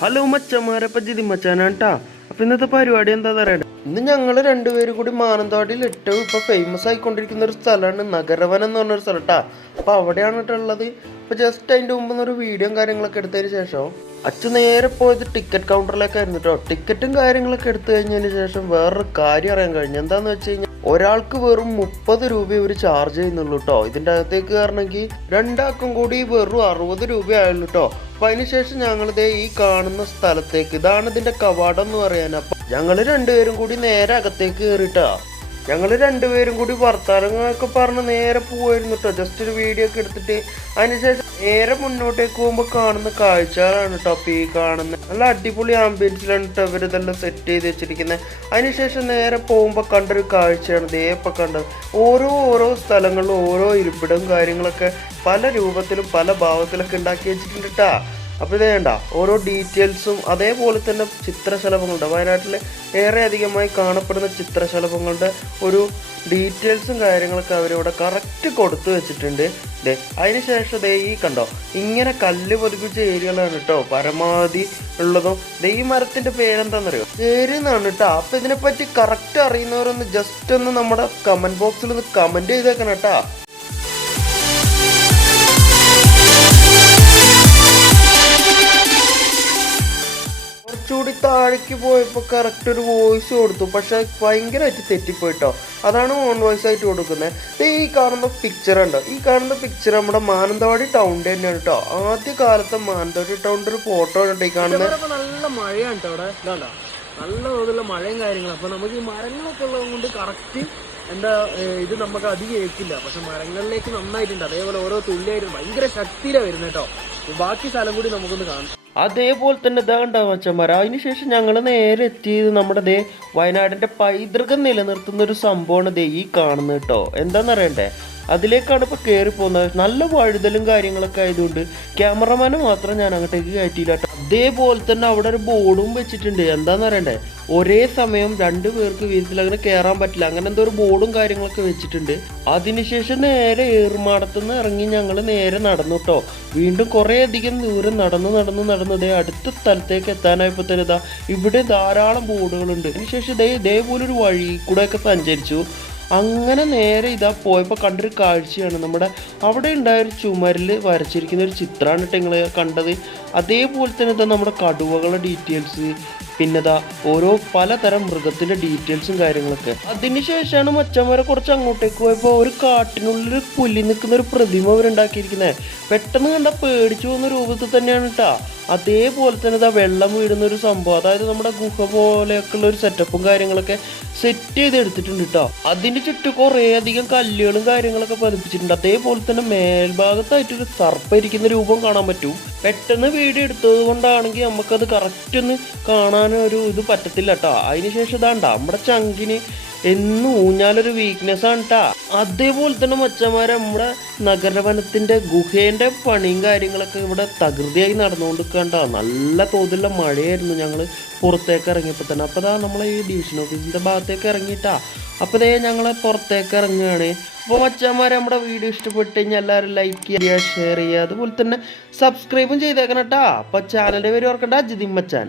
Hello മച്ചന്മാരെ, ജിതി മച്ചാനാണ് ട്ടാ. അപ്പൊ ഇന്നത്തെ പരിപാടി എന്താ പറയണ്ടേ, ഇന്ന് ഞങ്ങൾ രണ്ടുപേരും കൂടി മാനന്തവാടിയിൽ ഏറ്റവും ഇപ്പൊ ഫേമസ് ആയിക്കൊണ്ടിരിക്കുന്ന ഒരു സ്ഥലമാണ് നഗരവനം എന്ന് പറഞ്ഞൊരു സ്ഥലം ട്ടാ. അപ്പൊ അവിടെയാണ് ഉള്ളത്. ഇപ്പൊ ജസ്റ്റ് അതിന്റെ മുമ്പ് ഒരു വീഡിയോയും കാര്യങ്ങളൊക്കെ എടുത്തതിന് ശേഷം അച്ഛൻ നേരെ പോയത് ടിക്കറ്റ് കൗണ്ടറിലേക്കായിരുന്നു കേട്ടോ. ടിക്കറ്റും കാര്യങ്ങളൊക്കെ എടുത്തു കഴിഞ്ഞതിന് ശേഷം വേറൊരു കാര്യം അറിയാൻ കഴിഞ്ഞു. എന്താന്ന് വെച്ച് കഴിഞ്ഞാൽ ഒരാൾക്ക് വെറും 30 രൂപ ഇവർ ചാർജ് ചെയ്യുന്നുള്ളൂ കേട്ടോ. ഇതിന്റെ അകത്തേക്ക് കയറണമെങ്കിൽ രണ്ടാൾക്കും കൂടി വെറും 60 രൂപ ആയുള്ളൂ കേട്ടോ. അപ്പൊ അതിനുശേഷം ഞങ്ങളിതേ ഈ കാണുന്ന സ്ഥലത്തേക്ക്, ഇതാണ് ഇതിന്റെ കവാടം എന്ന് പറയാൻ. അപ്പൊ ഞങ്ങള് രണ്ടുപേരും കൂടി നേരെ അകത്തേക്ക് കയറിട്ടാ. ഞങ്ങള് രണ്ടുപേരും കൂടി വർത്താനങ്ങളൊക്കെ പറഞ്ഞ് നേരെ പോവായിരുന്നു കേട്ടോ. ജസ്റ്റ് ഒരു വീഡിയോ ഒക്കെ എടുത്തിട്ട് അതിനുശേഷം നേരെ മുന്നോട്ടേക്ക് പോകുമ്പോൾ കാണുന്ന കാഴ്ചകളാണ് കേട്ടോ. അപ്പൊ ഈ കാണുന്ന നല്ല അടിപൊളി ആംബിയൻസിലാണ് കേട്ടോ ഇവരിതെല്ലാം സെറ്റ് ചെയ്ത് വെച്ചിരിക്കുന്നത്. അതിനുശേഷം നേരെ പോകുമ്പോൾ കണ്ടൊരു കാഴ്ചയാണ് ദേ ഇപ്പൊ കണ്ടത്. ഓരോ സ്ഥലങ്ങളിലും ഓരോ ഇരിപ്പിടവും കാര്യങ്ങളൊക്കെ പല രൂപത്തിലും പല ഭാവത്തിലൊക്കെ ഉണ്ടാക്കി വെച്ചിട്ടുണ്ട് കേട്ടാ. അപ്പോൾ ഇത് വേണ്ട ഓരോ ഡീറ്റെയിൽസും അതേപോലെ തന്നെ ചിത്രശലഭങ്ങളുണ്ട്. വയനാട്ടിൽ ഏറെ അധികമായി കാണപ്പെടുന്ന ചിത്രശലഭങ്ങളുടെ ഒരു ഡീറ്റെയിൽസും കാര്യങ്ങളൊക്കെ അവരിവിടെ കറക്റ്റ് കൊടുത്തു വെച്ചിട്ടുണ്ട്. അതിനുശേഷം ഈ കണ്ടോ, ഇങ്ങനെ കല്ല് പതിപ്പിച്ച ഏരിയകളാണ് കേട്ടോ പരമാവധി ഉള്ളതും. ഈ മരത്തിന്റെ പേരെന്താണെന്നറിയോ, ചേരി എന്നാണ് കേട്ടോ. അപ്പൊ ഇതിനെപ്പറ്റി കറക്റ്റ് അറിയുന്നവരൊന്ന് ജസ്റ്റ് ഒന്ന് നമ്മുടെ കമന്റ് ബോക്സിൽ ഒന്ന് കമന്റ് ചെയ്തേക്കണം കേട്ടോ. കുറച്ചുകൂടി താഴേക്ക് പോയപ്പോൾ കറക്റ്റ് ഒരു വോയിസ് കൊടുത്തു, പക്ഷെ ഭയങ്കരമായിട്ട് തെറ്റിപ്പോയിട്ടോ. അതാണ് ഓൺ വോയിസ് ആയിട്ട് കൊടുക്കുന്നത്. ഈ കാണുന്ന പിക്ചർ ഉണ്ടോ, ഈ കാണുന്ന പിക്ചർ നമ്മുടെ മാനന്തവാടി ടൗണിന്റെ തന്നെയാണ് കേട്ടോ. ആദ്യ കാലത്തെ മാനന്തവാടി ടൗണിന്റെ ഒരു ഫോട്ടോ ഉണ്ട് ഈ കാണുന്നത്. നല്ല മഴയാണ് കേട്ടോ അവിടെ, ഇതാണ്ടോ നല്ല തോതിലുള്ള മഴയും കാര്യങ്ങളും. അപ്പൊ നമുക്ക് ഈ മരങ്ങളൊക്കെ ഉള്ളത് കൊണ്ട് കറക്റ്റ് എന്താ ഇത് നമുക്ക് അധികം ഏൽക്കില്ല, പക്ഷെ മരങ്ങളിലേക്ക് നന്നായിട്ടുണ്ട്. അതേപോലെ ഓരോ തുള്ളിയായിട്ട് ഭയങ്കര ശക്തിയിലാണ് വരുന്നത് കേട്ടോ. ബാക്കി സ്ഥലം കൂടി നമുക്കൊന്ന് കാണാം. അതേപോലെ തന്നെ ഇതാണ്ടാവും അച്ഛന്മാർ. അതിനുശേഷം ഞങ്ങൾ നേരെ എത്തിയത് നമ്മുടെ വയനാടിന്റെ പൈതൃകം നിലനിർത്തുന്ന ഒരു സംഭവമാണ് ഈ കാണുന്നത് കേട്ടോ. എന്താണെന്നറിയണ്ടേ, അതിലേക്കാണ് ഇപ്പോൾ കയറി പോകുന്നത്. നല്ല വഴുതലും കാര്യങ്ങളൊക്കെ ആയതുകൊണ്ട് ക്യാമറമാന് മാത്രം ഞാൻ അങ്ങോട്ടേക്ക് കയറ്റിയില്ല കേട്ടോ. അതേപോലെ തന്നെ അവിടെ ഒരു ബോർഡും വെച്ചിട്ടുണ്ട്. എന്താണെന്ന് അറിയണ്ടേ, ഒരേ സമയം 2 പേർക്ക് വീട്ടിൽ അങ്ങനെ കയറാൻ പറ്റില്ല, അങ്ങനെ എന്തോ ഒരു ബോർഡും കാര്യങ്ങളൊക്കെ വെച്ചിട്ടുണ്ട്. അതിനുശേഷം നേരെ ഏറുമാടത്തുനിന്ന് ഇറങ്ങി ഞങ്ങൾ നേരെ നടന്നു കേട്ടോ. വീണ്ടും കുറേ അധികം ദൂരം നടന്നതേ അടുത്ത സ്ഥലത്തേക്ക് എത്താനായപ്പോൾ തന്നെ ഇവിടെ ധാരാളം ബോർഡുകളുണ്ട്. അതിനുശേഷം ഇതേപോലൊരു വഴി കൂടെയൊക്കെ സഞ്ചരിച്ചു. അങ്ങനെ നേരെ പോയപ്പോൾ കണ്ടൊരു കാഴ്ചയാണ്, നമ്മുടെ അവിടെ ഉണ്ടായൊരു ചുമരിൽ വരച്ചിരിക്കുന്ന ഒരു ചിത്രമാണ് കേട്ടോ നിങ്ങൾ കണ്ടത്. അതേപോലെ തന്നെ നമ്മുടെ കടുവകളുടെ ഡീറ്റെയിൽസ്, പിന്നെ ഓരോ പലതരം മൃഗത്തിന്റെ ഡീറ്റെയിൽസും കാര്യങ്ങളൊക്കെ. അതിനുശേഷമാണ് മച്ചന്മാരെ കുറച്ച് അങ്ങോട്ടേക്ക് പോയപ്പോൾ ഒരു കാട്ടിനുള്ളിൽ പുലി നിൽക്കുന്ന ഒരു പ്രതിമ അവരുണ്ടാക്കിയിരിക്കുന്നത്. പെട്ടെന്ന് കണ്ട പേടിച്ചു പോകുന്ന രൂപത്തിൽ തന്നെയാണ് കേട്ടോ. അതേപോലെ തന്നെ വെള്ളം വീഴുന്ന ഒരു സംഭവം, അതായത് നമ്മുടെ ഗുഹ പോലെയൊക്കെയുള്ള ഒരു സെറ്റപ്പും കാര്യങ്ങളൊക്കെ സെറ്റ് ചെയ്ത് എടുത്തിട്ടുണ്ട് കേട്ടോ. അതിന്റെ ചുറ്റും കുറേ അധികം കല്ലുകളും കാര്യങ്ങളൊക്കെ പതിപ്പിച്ചിട്ടുണ്ട്. അതേപോലെ തന്നെ മേൽഭാഗത്തായിട്ടൊരു സർപ്പം ഇരിക്കുന്ന രൂപം കാണാൻ പറ്റും. പെട്ടെന്ന് വീഡിയോ എടുത്തത് കൊണ്ടാണെങ്കിൽ നമുക്കത് കറക്റ്റ് ഒന്ന് കാണാനൊരു ഇത് പറ്റത്തില്ല കേട്ടോ. അതിനുശേഷം നമ്മുടെ ചങ്കിന് എന്നും ഊഞ്ഞാലൊരു വീക്ക്നെസ് ആണ് കേട്ടാ. അതേപോലെ തന്നെ മച്ചന്മാരെ നമ്മുടെ നഗരവനത്തിന്റെ ഗുഹേന്റെ പണിയും കാര്യങ്ങളൊക്കെ ഇവിടെ തകൃതിയായി നടന്നുകൊണ്ട് കണ്ട. നല്ല തോതിലുള്ള മഴയായിരുന്നു ഞങ്ങൾ പുറത്തേക്ക് ഇറങ്ങിയപ്പോൾ തന്നെ. അപ്പോൾ നമ്മളെ ഈ ഡിവിഷൻ ഓഫീസിന്റെ ഭാഗത്തേക്ക് ഇറങ്ങിയിട്ടാ. അപ്പോൾ ഞങ്ങൾ പുറത്തേക്ക് ഇറങ്ങുകയാണ്. അപ്പോൾ മച്ചന്മാരെ നമ്മുടെ വീഡിയോ ഇഷ്ടപ്പെട്ട് കഴിഞ്ഞാൽ എല്ലാവരും ലൈക്ക് ചെയ്യുക, ഷെയർ ചെയ്യുക, അതുപോലെ തന്നെ സബ്സ്ക്രൈബും ചെയ്തേക്കണം കേട്ടോ. അപ്പോൾ ചാനലിന്റെ പേര് ഓർക്കണ്ട, ജിതി മച്ചാൻ.